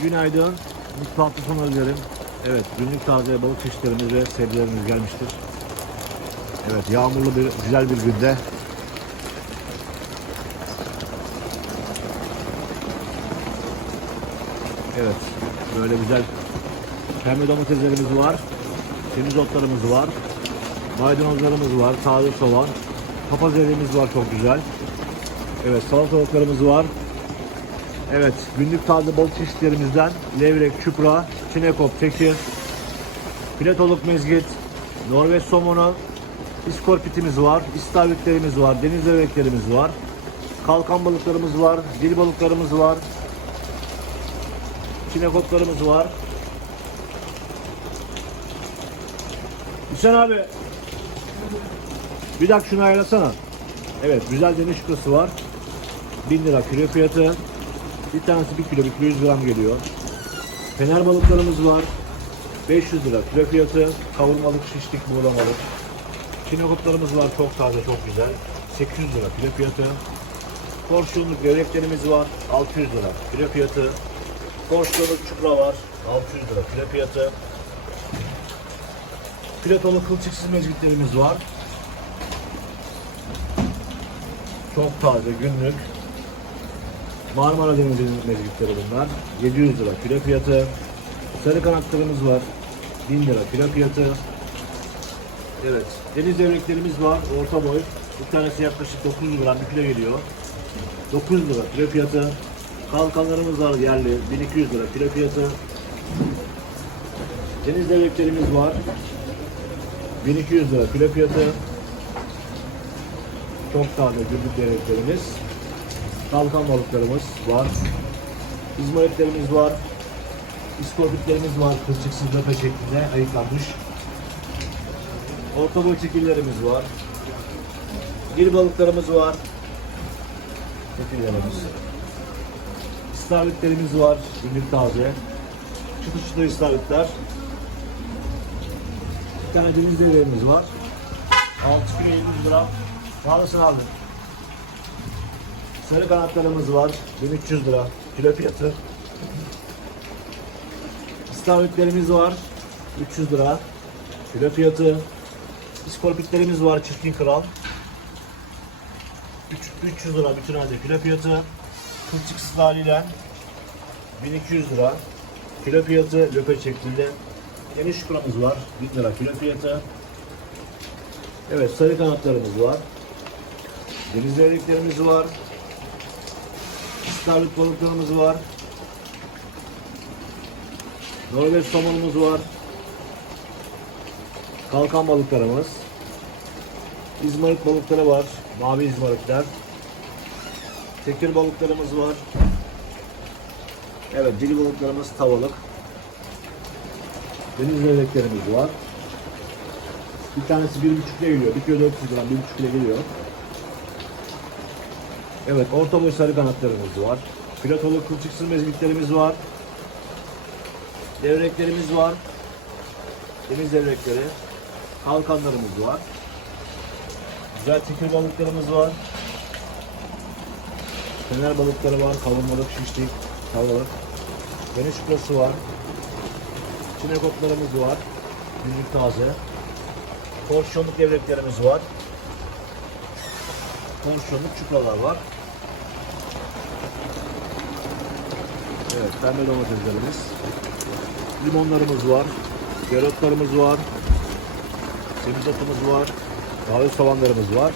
Günaydın. Mutlu hafta sonu dilerim. Evet, günlük taze balık çeşitlerimiz ve sebzelerimiz gelmiştir. Evet, yağmurlu bir güzel bir günde. Evet, böyle güzel pembe domateslerimiz var. Semizotlarımız var. Maydanozlarımız var. Taze soğan. Papaz var çok güzel. Evet, salatalıklarımız var. Evet, günlük taze balık çeşitlerimizden levrek, çupra, çinekop, tekir, filetoluk mezgit, Norveç somonu, iskorpitimiz var, istavritlerimiz var, deniz levreklerimiz var, kalkan balıklarımız var, dil balıklarımız var, çinekoplarımız var. Hüseyin abi, bir dakika şunu ayarlasana. Evet, güzel deniz şükrası var. 1000 lira kilo fiyatı. Bir tanesi 1 kilo, 1 kilo 100 gram geliyor. Fener balıklarımız var. 500 lira kilo fiyatı. Kavurmalık, şişlik, buğulamalık. Çinekoplarımız var. Çok taze, çok güzel. 800 lira kilo fiyatı. Porsiyonluk gevreklerimiz var. 600 lira kilo fiyatı. Porsiyonluk çupra var. 600 lira kilo fiyatı. Platolu kılçıksız mezgitlerimiz var. Çok taze, günlük. Marmara Denizi'nin mezgitleri bunlar. 700 lira kilo fiyatı. Sarı kanatlarımız var. 1000 lira kilo fiyatı. Evet. Deniz devreklerimiz var. Orta boy. Bir tanesi yaklaşık 900 gram bir kilo geliyor. 900 lira kilo fiyatı. Kalkanlarımız var yerli. 1200 lira kilo fiyatı. Deniz devreklerimiz var. 1200 lira kilo fiyatı. Çok taze güllük devreklerimiz. Kalkan balıklarımız var. İzmaritlerimiz var. İskorpitlerimiz var. Kılçıksız löpe şeklinde ayıklanmış. Orta boy çekillerimiz var. Gir balıklarımız var. Çekillerimiz. İstavritlerimiz var. Günlük taze. Çıtı çıtı istavritler. Bir tane deniz devreğimiz var. 6 kilo 700 gram. Sağlısın abi. Sarı kanatlarımız var. 1300 lira. Kilo fiyatı. İstavritlerimiz var. 300 lira. Kilo fiyatı. İskorpitlerimiz var. Çirkin kral. Üç- 300 lira bütün halde kilo fiyatı. Kılçıksız haliyle 1200 lira. Kilo fiyatı löpe şeklinde. Geniş şükramız var. 1000 lira kilo fiyatı. Evet sarı kanatlarımız var. Deniz var. İstavrit balıklarımız var. Norveç somonumuz var. Kalkan balıklarımız. İzmarit balıkları var. Mavi izmaritler. Tekir balıklarımız var. Evet, dili balıklarımız tavalık. Deniz levreklerimiz var. Bir tanesi 1,5 kilo geliyor. 1 kilo 400 gram, 1,5 kilo geliyor. Evet, orta boy sarı kanatlarımız var. Platolu kılçıksız mezgitlerimiz var. Devreklerimiz var. Deniz devrekleri. Kalkanlarımız var. Güzel tekir balıklarımız var. Fener balıkları var. Kavurmalık, şişlik, tavalık. Deniz şükrası var. Çinekoplarımız var. Günlük taze. Porsiyonluk devreklerimiz var. Porsiyonluk çupralar var. Evet, pembe domateslerimiz. Limonlarımız var. Gerotlarımız var. Semizotumuz var. Kahve soğanlarımız var.